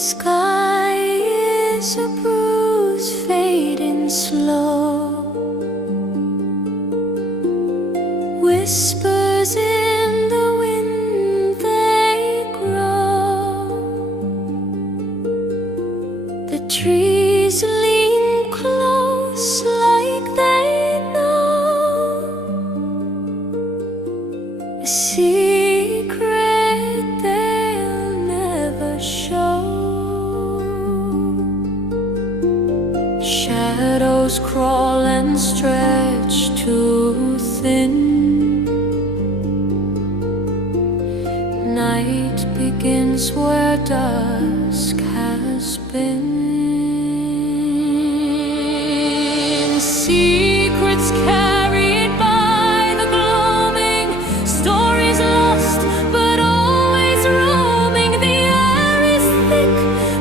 Sky is a bruise fading slow, whispers in the wind they grow. The trees lean close like they know a secret they'll never show. Shadows crawl and stretch too thin. Night begins where dusk has been. Secrets carried by the gloaming, stories lost but always roaming. The air is thick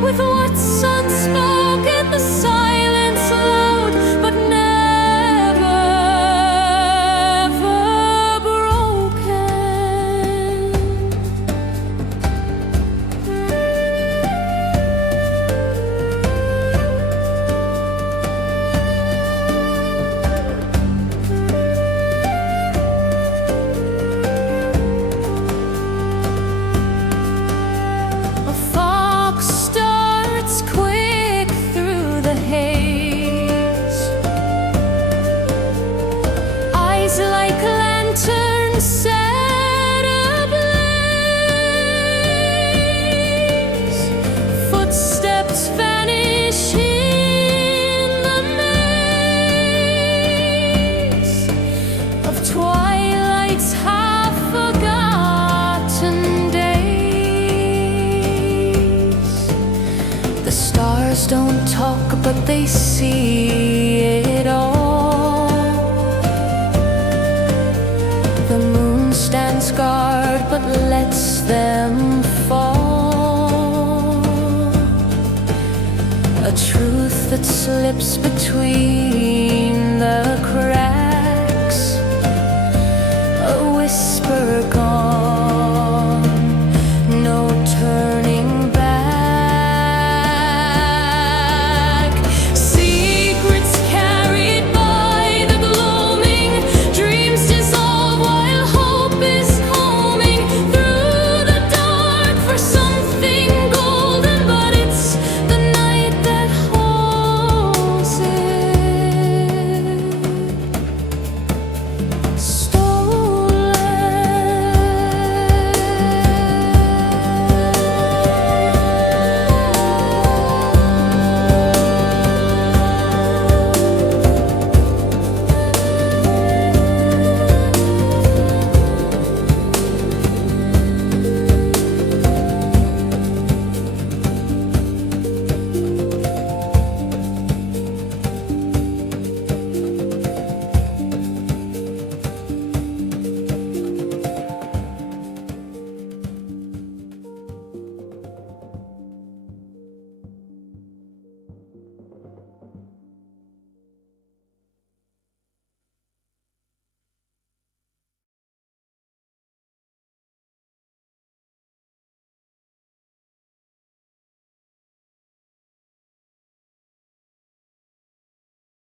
with what's unspoken, the silence loud but never ever broken. A fox starts quick through the haze, eyes like lanterns set ablaze. Footsteps vanish in the maze of twilight's half-forgotten days. The stars don't talk, but they see it all. The moon stands guard, but lets them fall. A truth that slips between the cracks.